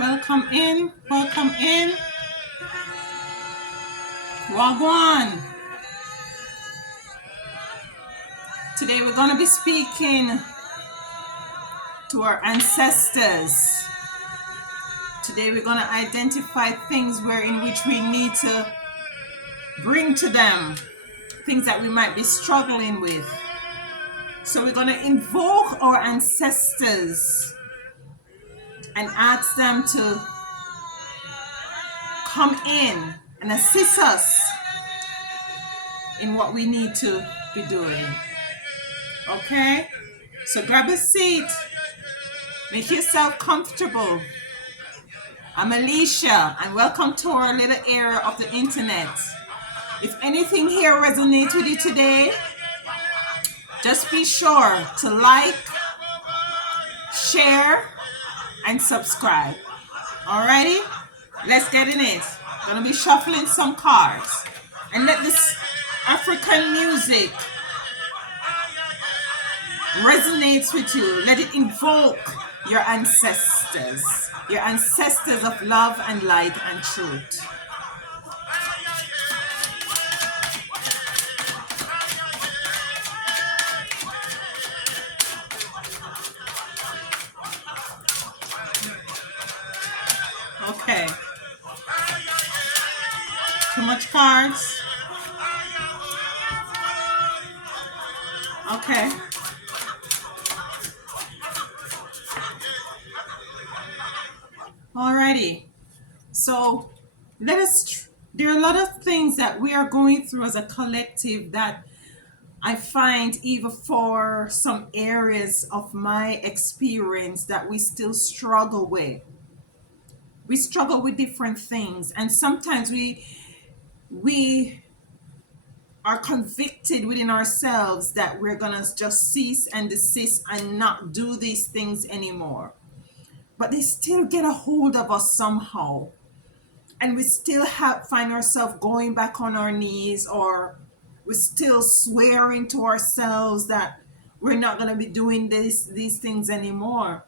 Welcome in. Welcome in. Wagwan. Today we're going to be speaking to our ancestors. Today we're going to identify things in which we need to bring to them, things that we might be struggling with. So we're going to invoke our ancestors and ask them to come in and assist us in what we need to be doing. Okay? So grab a seat. Make yourself comfortable. I'm Alicia, and welcome to our little era of the internet. If anything here resonates with you today, just be sure to like, share, and subscribe. Alrighty? Let's get in it. Gonna be shuffling some cards. And let this African music resonate with you. Let it invoke your ancestors of love and light and truth. Okay. Too much cards? Okay. Alrighty. So there are a lot of things that we are going through as a collective that I find even for some areas of my experience that we still struggle with. We struggle with different things, and sometimes we are convicted within ourselves that we're gonna just cease and desist and not do these things anymore. But they still get a hold of us somehow, and we still find ourselves going back on our knees, or we're still swearing to ourselves that we're not going to be doing these things anymore.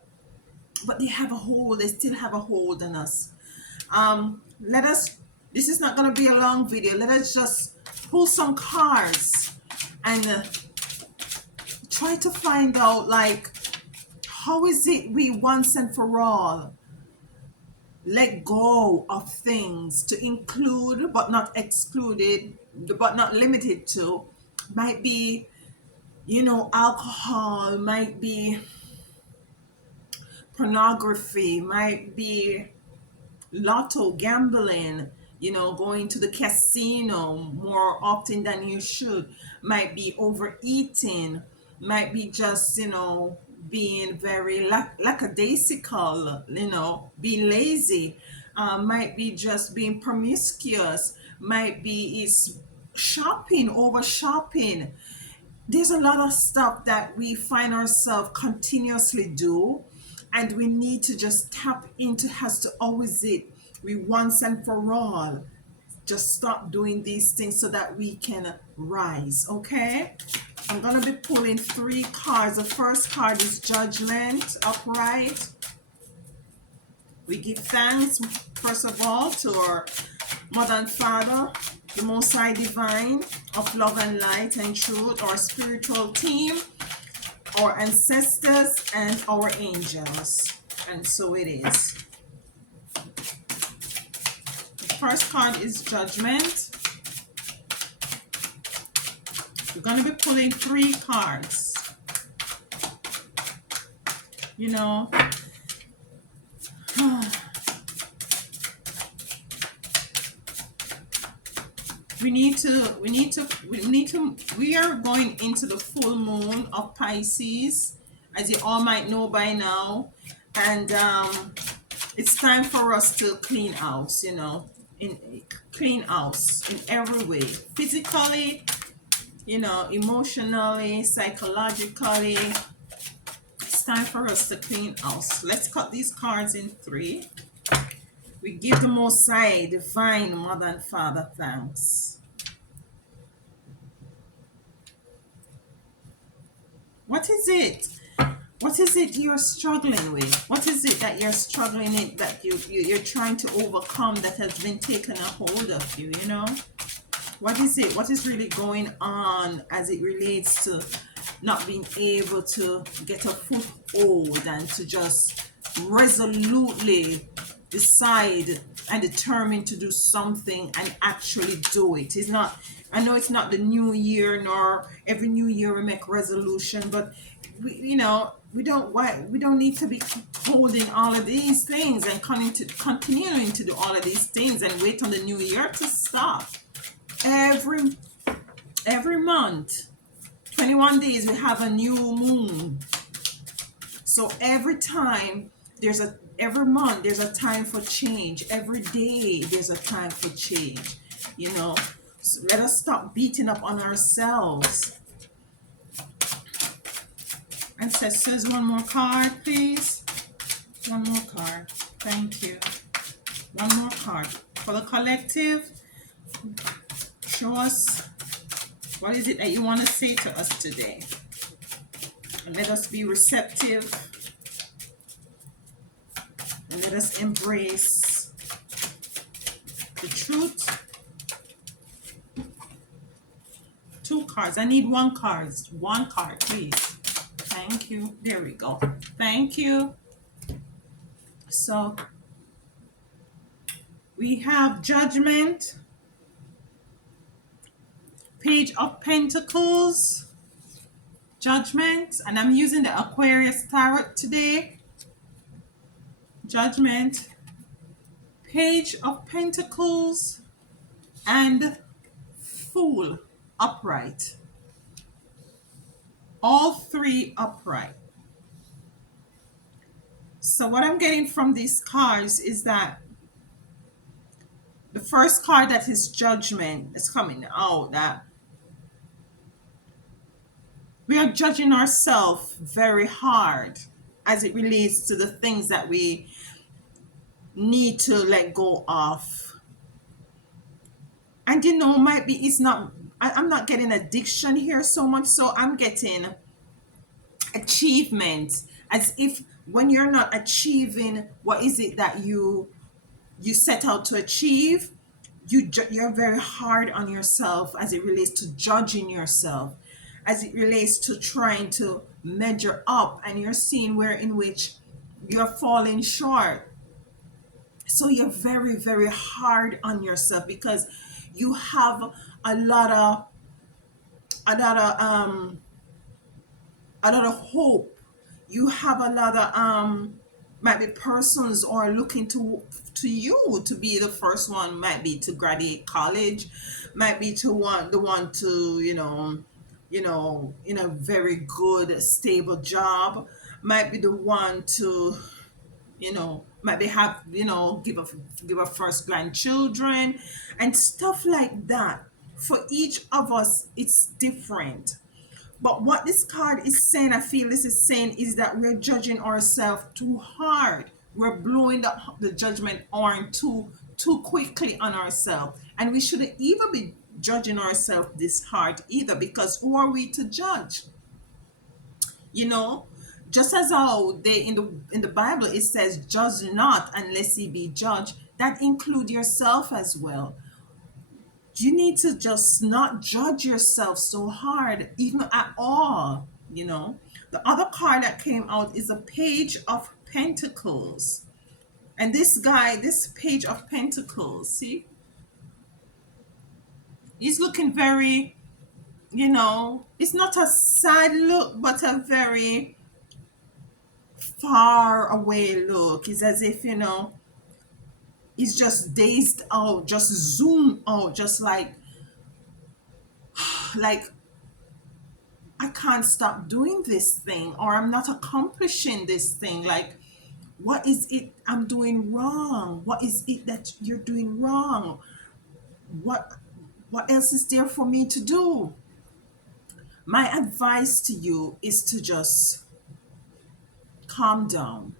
But they still have a hold on us. This is not going to be a long video. Let us just pull some cards and try to find out, like, how is it we once and for all let go of things, to include but not excluded, but not limited to, might be, alcohol, might be pornography, might be lotto gambling, going to the casino more often than you should, might be overeating, might be just, being very lackadaisical, being lazy, might be just being promiscuous, might be is shopping, over shopping. There's a lot of stuff that we find ourselves continuously do, and we need to just tap into, has to always it we once and for all just stop doing these things so that we can rise. Okay, I'm going to be pulling 3 cards. The first card is Judgment, upright. We give thanks, first of all, to our Mother and Father, the Most High Divine of love and light and truth, our spiritual team, our ancestors, and our angels. And so it is. The first card is Judgment. We're going to be pulling 3 cards. We are going into the full moon of Pisces, as you all might know by now. And it's time for us to clean house, clean house in every way, physically, emotionally, psychologically. It's time for us to clean house. Let's cut these cards in 3. We give the Most High, Divine Mother and Father, thanks. What is it? What is it you're struggling with? What is it that you're struggling in, that you're trying to overcome, that has been taken a hold of you, you know? What is it? What is really going on as it relates to not being able to get a foothold and to just resolutely decide and determine to do something and actually do it? It's not, I know it's not the new year, nor every new year we make resolution, but we don't need to be holding all of these things and continuing to do all of these things and wait on the new year to stop. Every month, 21 days, we have a new moon. So every month there's a time for change. Every day there's a time for change. You know, so let us stop beating up on ourselves. Ancestors, one more card, please. One more card. Thank you. One more card for the collective. Show us, what is it that you want to say to us today? And let us be receptive. And let us embrace the truth. Two cards. I need one card. One card, please. Thank you. There we go. Thank you. So we have Judgment, Page of Pentacles, Judgment, and I'm using the Aquarius Tarot today. Judgment, Page of Pentacles, and Fool upright. All three upright. So what I'm getting from these cards is that the first card, that is Judgment, is coming out, that we are judging ourselves very hard as it relates to the things that we need to let go of. And might be it's not, I'm not getting addiction here so much, so I'm getting achievement, as if when you're not achieving what is it that you set out to achieve, you're very hard on yourself as it relates to judging yourself, as it relates to trying to measure up, and you're seeing where in which you're falling short. So you're very, very hard on yourself because you have a lot of a lot of um a lot of hope. You have a lot of might be persons are looking to you to be the first one, might be to graduate college, might be to want the one to in a very good stable job, might be the one to might be have give a first grandchildren and stuff like that. For each of us it's different. But what this card is saying, I feel this is saying, is that we're judging ourselves too hard. We're blowing the judgment horn too quickly on ourselves. And we shouldn't even be judging ourselves this hard either, because who are we to judge? You know, just as how they in the Bible it says, judge not unless ye be judged. That include yourself as well. You need to just not judge yourself so hard, even at all. The other card that came out is a Page of Pentacles. And this Page of Pentacles, see, he's looking very, it's not a sad look, but a very far away look. It's as if, he's just dazed out, just zoomed out, just like I can't stop doing this thing, or I'm not accomplishing this thing. Like, what is it I'm doing wrong? What is it that you're doing wrong? What what else is there for me to do? My advice to you is to just calm down.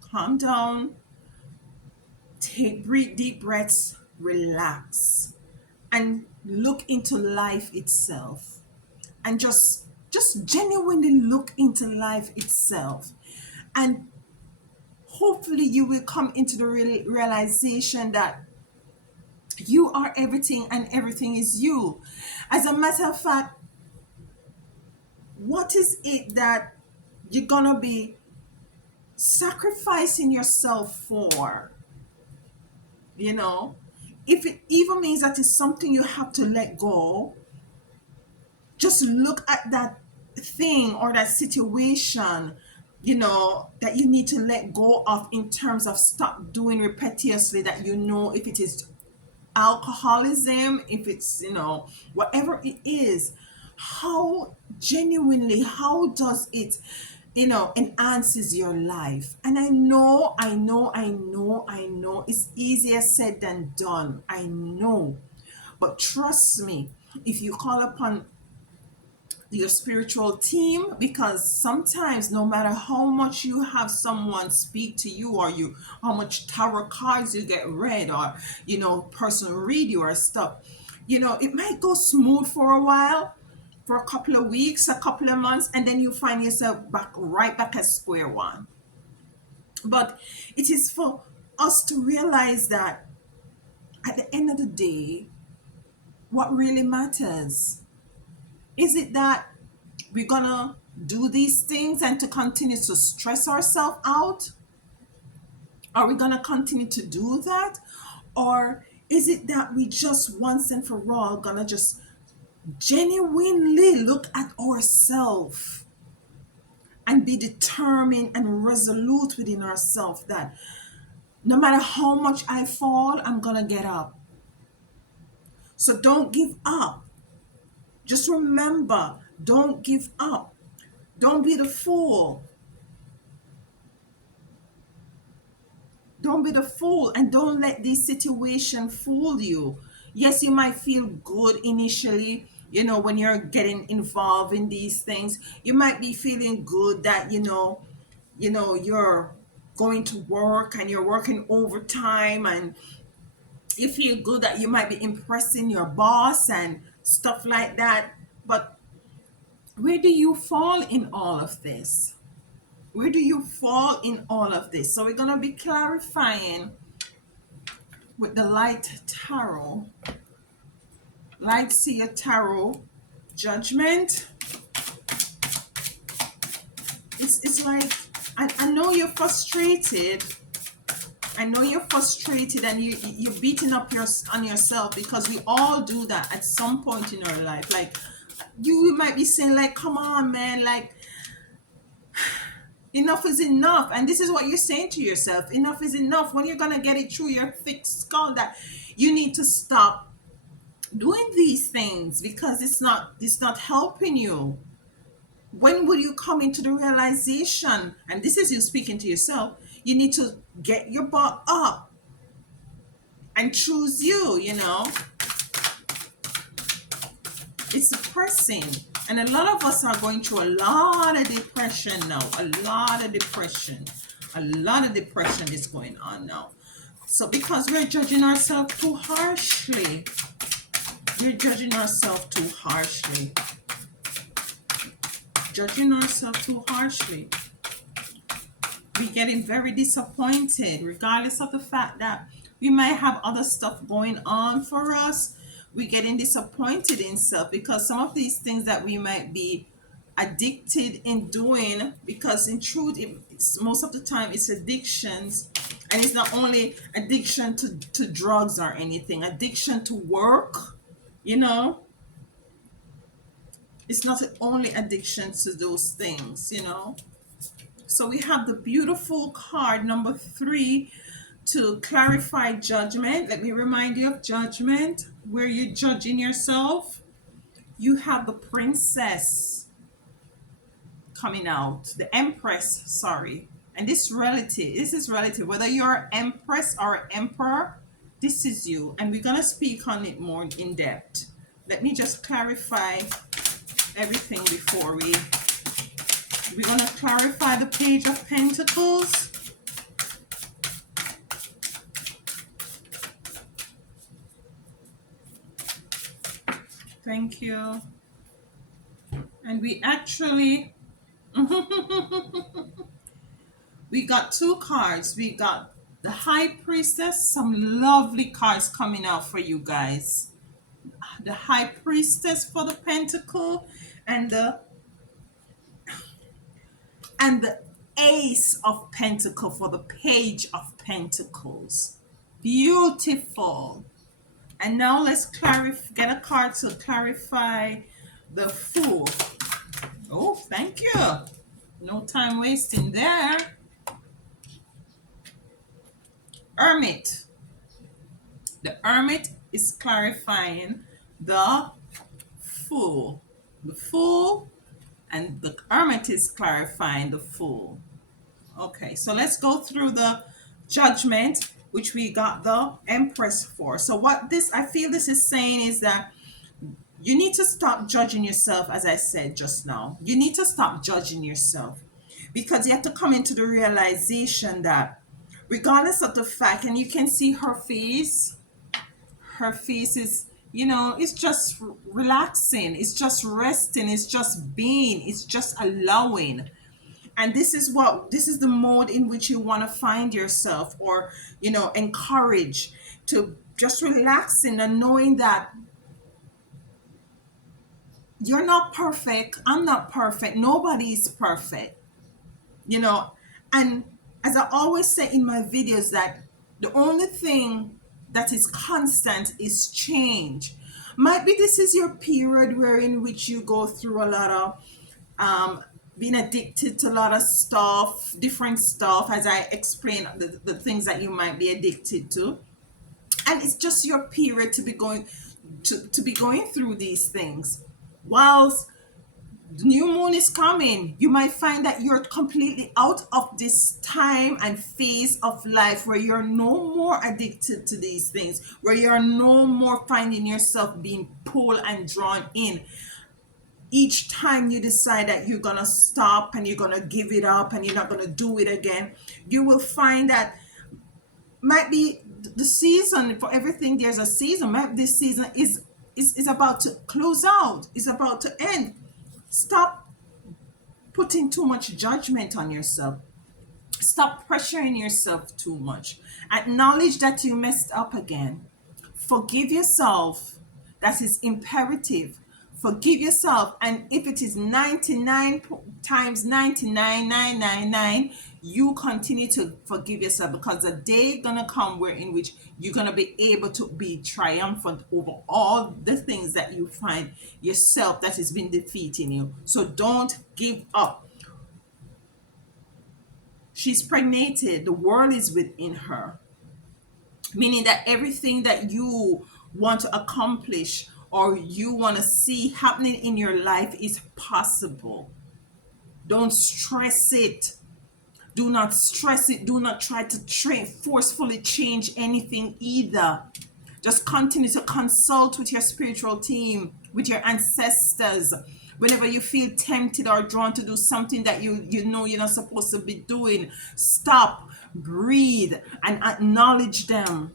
Calm down, breathe deep breaths, relax, and look into life itself, and just Just genuinely look into life itself. And hopefully you will come into the realization that you are everything and everything is you. As a matter of fact, what is it that you're gonna be sacrificing yourself for? You know, if it even means that it's something you have to let go, just look at that thing or that situation, that you need to let go of, in terms of stop doing repetitiously, that if it is alcoholism, if it's, whatever it is, how does it, enhances your life. And I know it's easier said than done. I know. But trust me, if you call upon your spiritual team, because sometimes no matter how much you have someone speak to you, or how much tarot cards you get read, or person read you or stuff, it might go smooth for a while, for a couple of weeks, a couple of months, and then you find yourself right back at square one. But it is for us to realize that at the end of the day, what really matters, is it that we're gonna do these things and to continue to stress ourselves out? Are we gonna continue to do that? Or is it that we just once and for all gonna just genuinely look at ourselves and be determined and resolute within ourselves that no matter how much I fall, I'm gonna get up? So don't give up. Just remember, don't give up. Don't be the fool. Don't be the fool, and don't let this situation fool you. Yes, you might feel good initially, when you're getting involved in these things. You might be feeling good that, you're going to work and you're working overtime, and you feel good that you might be impressing your boss and stuff like that. But where do you fall in all of this? Where do you fall in all of this? So we're going to be clarifying with the light seer tarot judgment. It's like, I know you're frustrated. I know you're frustrated, and you're beating up on yourself, because we all do that at some point in our life. Like, you might be saying, like, come on, man, like, enough is enough. And this is what you're saying to yourself: enough is enough. When you're gonna get it through your thick skull that you need to stop doing these things, because it's not helping you. When will you come into the realization, and this is you speaking to yourself, you need to get your butt up and choose you. It's depressing, and a lot of us are going through a lot of depression now. A lot of depression is going on now. So because we're judging ourselves too harshly, we're getting very disappointed, regardless of the fact that we might have other stuff going on for us. We're getting disappointed in self, because some of these things that we might be addicted in doing, because in truth, most of the time it's addictions. And it's not only addiction to drugs or anything, addiction to work, it's not only addiction to those things. So we have the beautiful card number 3 to clarify judgment. Let me remind you of judgment, where you're judging yourself. You have the princess coming out, the empress, sorry. And this is relative, whether you're empress or emperor, this is you. And we're going to speak on it more in depth. Let me just clarify everything before we're going to clarify the Page of Pentacles. Thank you. And we actually we got two cards. We got the High Priestess, some lovely cards coming out for you guys. The High Priestess for the Pentacle, and the Ace of Pentacle for the Page of Pentacles. Beautiful. And now let's get a card to clarify the Fool. Oh, thank you. No time wasting there. Hermit. The Hermit is clarifying the Fool. The Fool, and the Hermit is clarifying the Fool. Okay, so let's go through the Judgment, which we got the Empress for. So what this, I feel this is saying is that you need to stop judging yourself, as I said just now. You need to stop judging yourself, because you have to come into the realization that regardless of the fact, and you can see her face is, it's just relaxing, it's just resting, it's just being, it's just allowing. And this is the mode in which you want to find yourself, or encourage to just relaxing and knowing that you're not perfect, I'm not perfect, nobody is perfect, you know and as I always say in my videos, that the only thing that is constant is change. Might be this is your period where in which you go through a lot of being addicted to a lot of stuff, different stuff, as I explain the things that you might be addicted to. And it's just your period to be going through these things. Whilst the new moon is coming, you might find that you're completely out of this time and phase of life where you're no more addicted to these things, where you're no more finding yourself being pulled and drawn in. Each time you decide that you're gonna stop and you're gonna give it up and you're not gonna do it again, you will find that might be the season for everything. There's a season. Might this season is about to close out, is about to end. Stop putting too much judgment on yourself. Stop pressuring yourself too much. Acknowledge that you messed up again. Forgive yourself. That is imperative. Forgive yourself. And if it is 99 times 99,999, you continue to forgive yourself, because the day gonna come where in which you're gonna be able to be triumphant over all the things that you find yourself that has been defeating you. So don't give up. She's pregnated. The world is within her, meaning that everything that you want to accomplish or you want to see happening in your life is possible. Don't stress it. Do not stress it. Do not try to forcefully change anything either. Just continue to consult with your spiritual team, with your ancestors. Whenever you feel tempted or drawn to do something that you know you're not supposed to be doing, stop, breathe, and acknowledge them.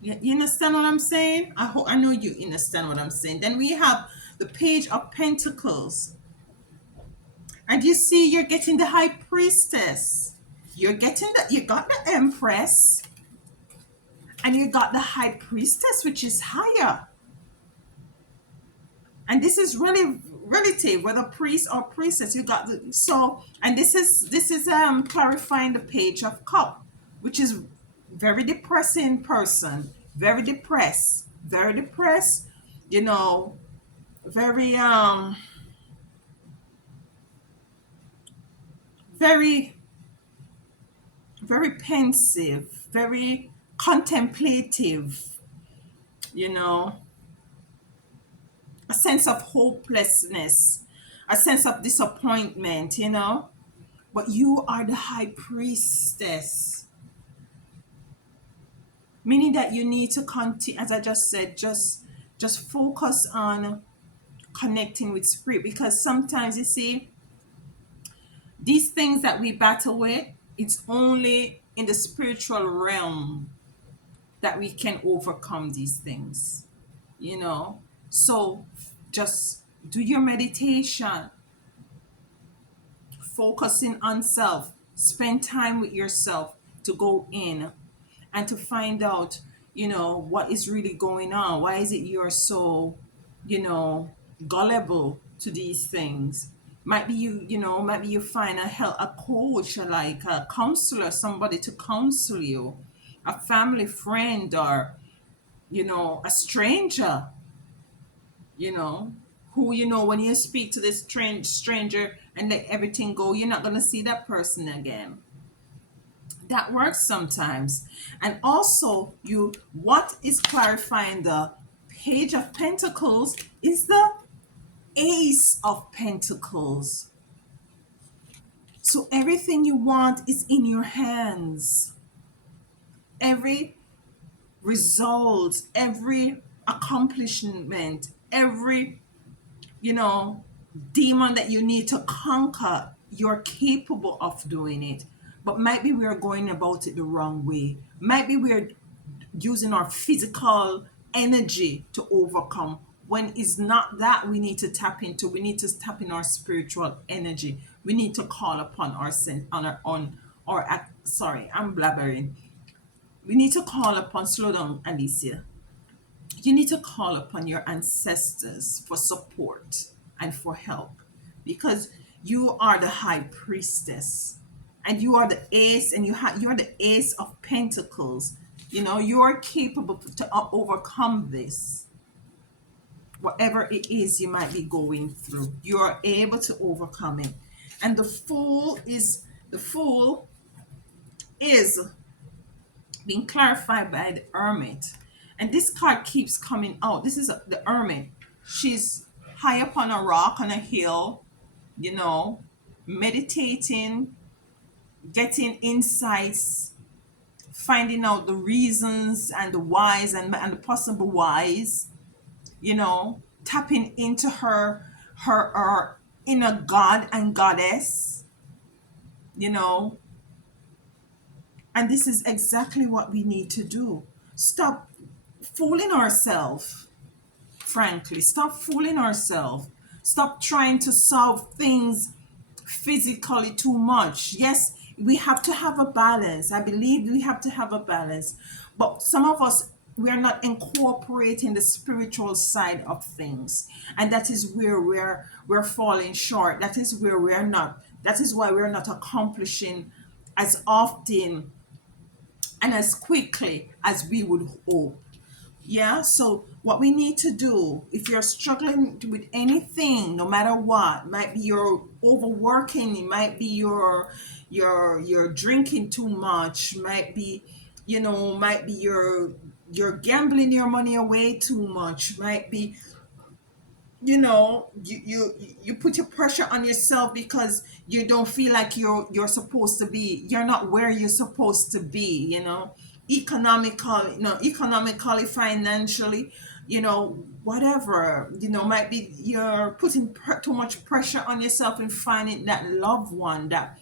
You understand what I'm saying? I know you understand what I'm saying. Then we have the Page of Pentacles. And you see, you're getting the High Priestess. You got the Empress. And you got the High Priestess, which is higher. And this is really relative, whether priest or priestess. You got and this is clarifying the Page of Cup, which is very depressing person, very depressed, you know, very very very pensive, very contemplative, you know, a sense of hopelessness, a sense of disappointment, But you are the High Priestess, meaning that you need to continue, as I just said, just focus on connecting with spirit, because sometimes you see these things that we battle with, it's only in the spiritual realm that we can overcome these things, so just Do your meditation, focusing on self. Spend time with yourself to go in and to find out, what is really going on. Why is it you're so, you know, gullible to these things? Might be you find a coach, or like a counselor, somebody to counsel you, a family friend, or, a stranger, you know, who, when you speak to this stranger and let everything go, you're not going to see that person again. That works sometimes. And also, what is clarifying the Page of Pentacles is the Ace of Pentacles. So everything you want is in your hands. Every result, every accomplishment, every, you know, demon that you need to conquer, you're capable of doing it. But maybe we're going about it the wrong way. Maybe we're using our physical energy to overcome, when it's not that we need to tap into. We need to tap in our spiritual energy. We need to call upon our sen- on our sorry, I'm blabbering. We need to call upon, slow down, Alicia. You need to call upon your ancestors for support and for help, because you are the high priestess, and you are the ace, and you're the ace of pentacles. You are capable to overcome this. Whatever it is you might be going through, you are able to overcome it. And the fool is being clarified by the hermit. And this card keeps coming out. This is the hermit. She's high up on a rock, on a hill, you know, meditating, getting insights, finding out the reasons and the whys, and the possible whys, tapping into her inner god and goddess, you know. And this is exactly what we need to do. Stop fooling ourselves. Frankly, stop fooling ourselves. Stop trying to solve things physically too much. Yes, we have to have a balance. I believe we have to have a balance. But some of us, we're not incorporating the spiritual side of things. And that is where we're falling short. That is where we're not. That is why we're not accomplishing as often and as quickly as we would hope. Yeah, so what we need to do, if you're struggling with anything, no matter what, might be you're overworking, it might be you're drinking too much, might be you're gambling your money away too much, might be, you put your pressure on yourself because you don't feel like you're not where you're supposed to be, economically, no, economically, financially, whatever, might be you're putting too much pressure on yourself and finding that loved one, that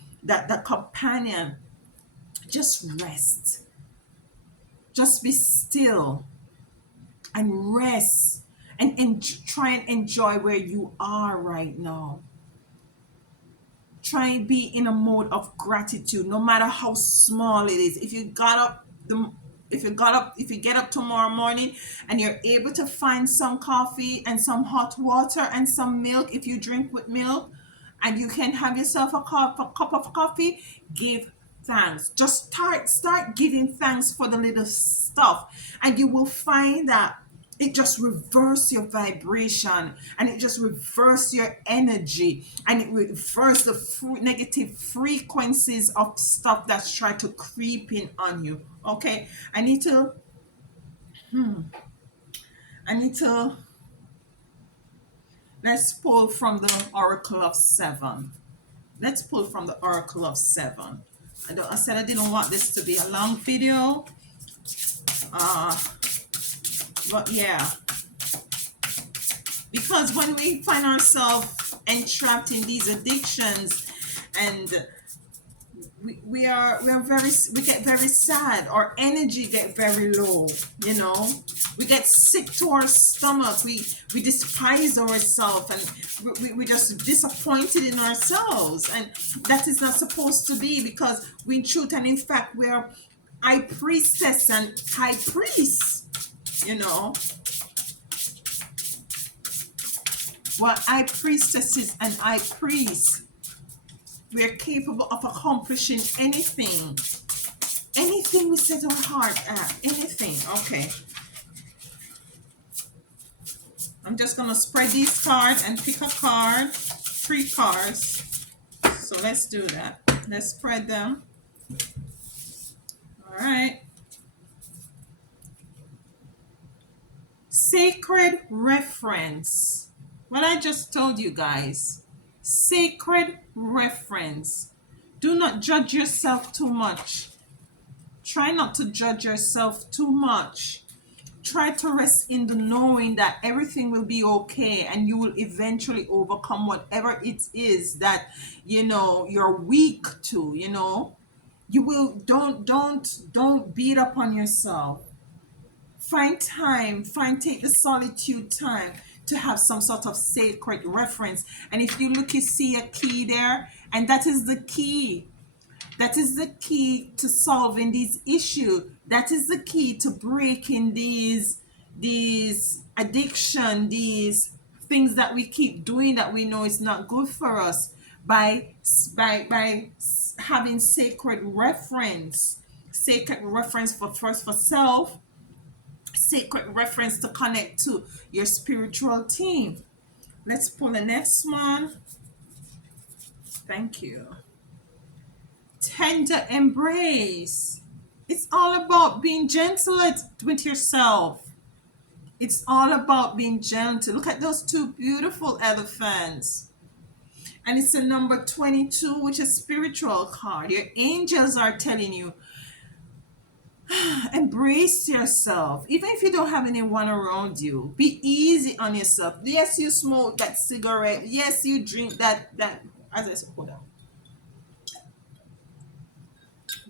companion. Just rest, just be still and rest, and try and enjoy where you are right now. Try and be in a mode of gratitude, no matter how small it is. If you get up tomorrow morning and you're able to find some coffee and some hot water and some milk, if you drink with milk, and you can have yourself a cup of coffee, give thanks. Just start giving thanks for the little stuff, and you will find that it just reverse your vibration, and it just reverse your energy, and it reverse the negative frequencies of stuff that's trying to creep in on you. Okay, I need to let's pull from the Oracle of Seven. Let's pull from the Oracle of Seven. I said I didn't want this to be a long video, uh but yeah, because when we find ourselves entrapped in these addictions, and we get very sad. Our energy get very low, you know. We get sick to our stomach. We despise ourselves, and we just disappointed in ourselves, and that is not supposed to be, because we in truth and in fact we are high priestess and high priest, you know. Well, high priestesses and high priests, we are capable of accomplishing anything. Anything we set our heart at. Anything. Okay. I'm just going to spread these cards and pick a card. 3 cards. So let's do that. Let's spread them. All right. Sacred reference. What I just told you guys. Sacred reference. Do not judge yourself too much. Try not to judge yourself too much. Try to rest in the knowing that everything will be okay, and you will eventually overcome whatever it is that you're weak to. You will. Don't beat up on yourself. Find time, take the solitude time to have some sort of sacred reference. And if you look, you see a key there, and that is the key. That is the key to solving these issues. That is the key to breaking these addiction, these things that we keep doing that we know is not good for us. By having sacred reference for first for self, sacred reference to connect to your spiritual team. Let's pull the next one. Thank you. Tender embrace. It's all about being gentle with yourself. It's all about being gentle. Look at those 2 beautiful elephants. And it's a number 22, which is spiritual card. Your angels are telling you, embrace yourself. Even if you don't have anyone around you, be easy on yourself. Yes, you smoke that cigarette. Yes, you drink that as I said, hold on.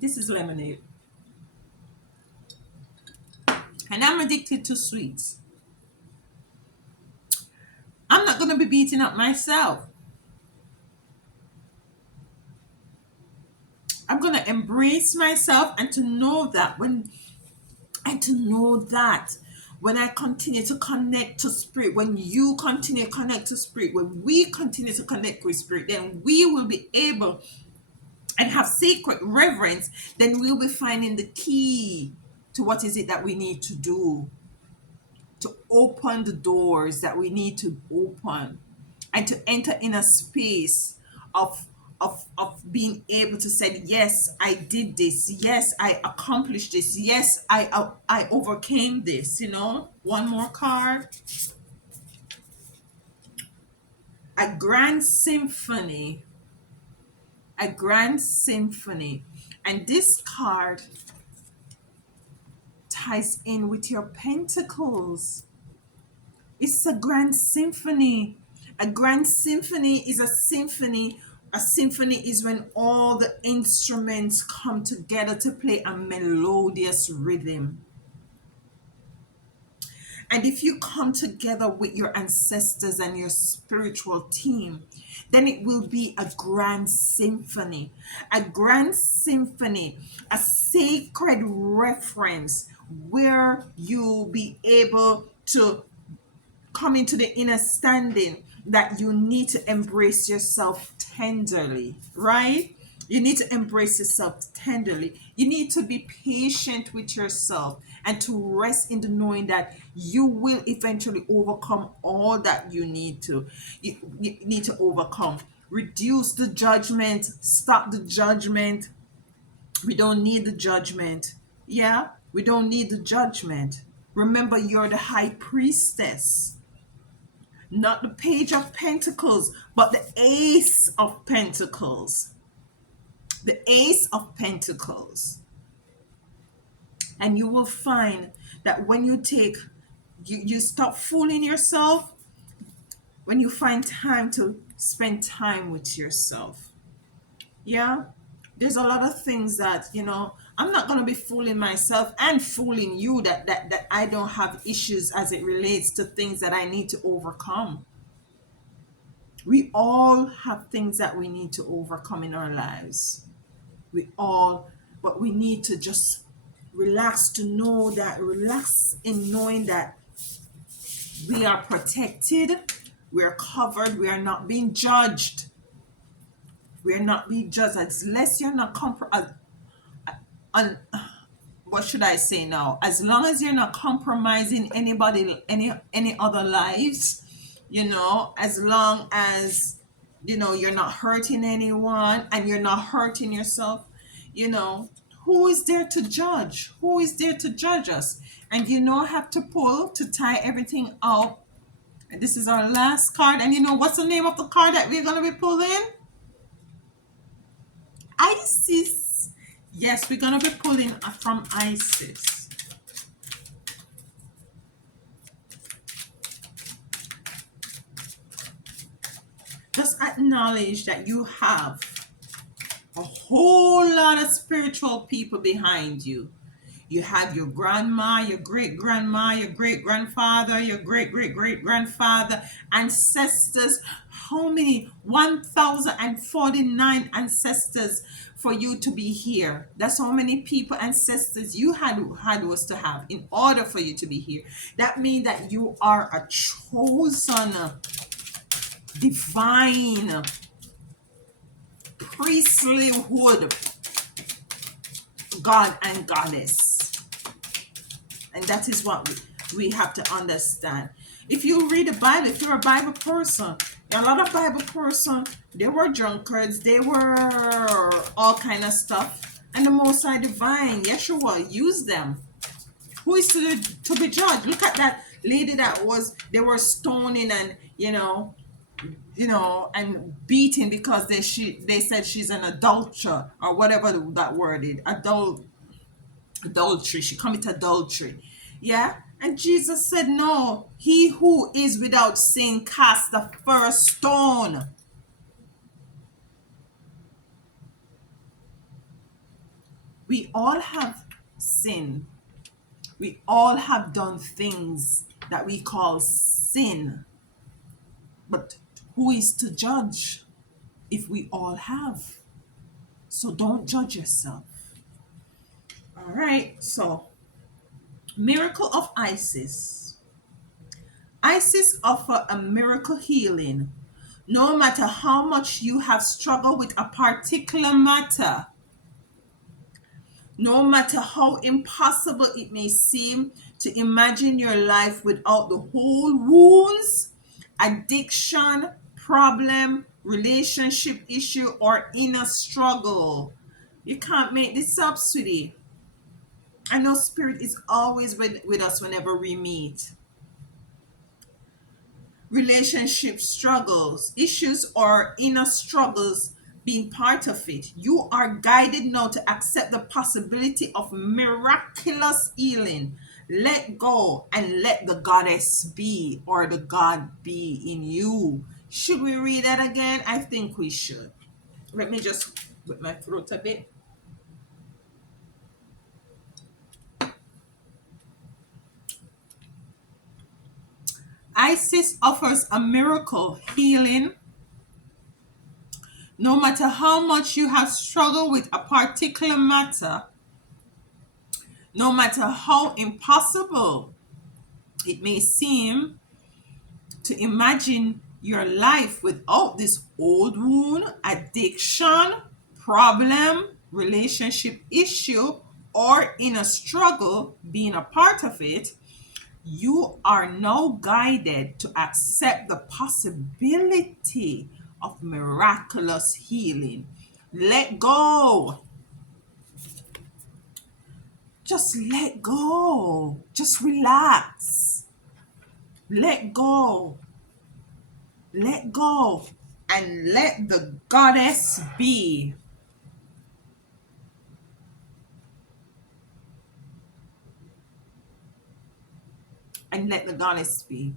This is lemonade. And I'm addicted to sweets. I'm not going to be beating up myself. I'm going to embrace myself, and to know that when I continue to connect to spirit, when you continue to connect to spirit, when we continue to connect with spirit, then we will be able and have sacred reverence. Then we'll be finding the key to what is it that we need to do to open the doors that we need to open, and to enter in a space of being able to say, yes, I did this, yes, I accomplished this, yes, I overcame this. One more card. A grand symphony. A grand symphony. And this card ties in with your pentacles. It's a grand symphony. A grand symphony is a symphony. A symphony is when all the instruments come together to play a melodious rhythm. And if you come together with your ancestors and your spiritual team, then it will be a grand symphony. A grand symphony, a sacred reference where you'll be able to come into the understanding that you need to embrace yourself tenderly, right? You need to embrace yourself tenderly. You need to be patient with yourself and to rest in the knowing that you will eventually overcome all that you need to. You need to overcome. Reduce the judgment. Stop the judgment. We don't need the judgment. Yeah, we don't need the judgment. Remember, you're the high priestess. Not the page of pentacles, but the ace of pentacles. The ace of pentacles. And you will find that when you stop fooling yourself, when you find time to spend time with yourself. Yeah. There's a lot of things that, I'm not going to be fooling myself and fooling you that I don't have issues as it relates to things that I need to overcome. We all have things that we need to overcome in our lives. We all, but we need to just relax in knowing that we are protected, we're covered, we are not being judged. We're not being judged unless you're not un, what should I say now? As long as you're not compromising anybody, any other lives, as long as you're not hurting anyone and you're not hurting yourself, you know, who is there to judge? Who is there to judge us? And have to pull to tie everything out. And this is our last card. And what's the name of the card that we're gonna be pulling? Isis. Yes, we're gonna be pulling from Isis. Just acknowledge that you have a whole lot of spiritual people behind you. You have your grandma, your great grandma, your great grandfather, your great great great grandfather, ancestors. How many? 1,049 ancestors for you to be here. That's how many people, ancestors you had was to have in order for you to be here. That means that you are a chosen, divine, priestlyhood God and goddess. And that is what we have to understand. If you read the Bible, if you're a Bible person, a lot of Bible person, they were drunkards, they were all kind of stuff. And the Most High Divine, Yeshua, used them. Who is to be judged? Look at that lady they were stoning and, and beating because they said she's an adulterer or whatever that word is. Adultery. She committed adultery. Yeah. And Jesus said, no, he who is without sin cast the first stone. We all have sin. We all have done things that we call sin. But who is to judge if we all have? So don't judge yourself. All right. So, miracle of Isis. Isis offer a miracle healing. No matter how much you have struggled with a particular matter, no matter how impossible it may seem to imagine your life without the whole wounds, addiction, problem, relationship issue, or inner struggle. You can't make this up, sweetie. I know Spirit is always with us whenever we meet. Relationship struggles, issues, or inner struggles being part of it. You are guided now to accept the possibility of miraculous healing. Let go and let the goddess be, or the God be in you. Should we read that again? I think we should. Let me just put my throat a bit. Isis offers a miracle healing. No matter how much you have struggled with a particular matter, no matter how impossible it may seem to imagine your life without this old wound, addiction, problem, relationship issue, or inner struggle being a part of it, you are now guided to accept the possibility of miraculous healing. Let go. Just let go. Just relax. Let go. Let go. And let the goddess be. And let the goddess be.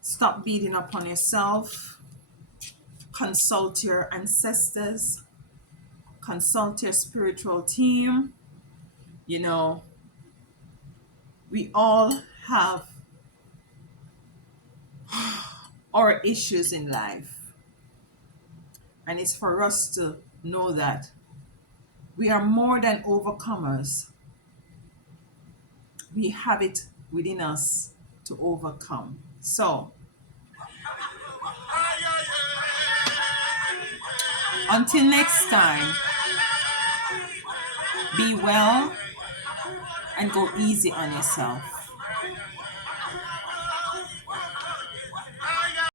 Stop beating up on yourself. consult your ancestors, consult your spiritual team. You know, we all have our issues in life, and it's for us to know that we are more than overcomers. We have it within us to overcome. So, until next time, be well and go easy on yourself.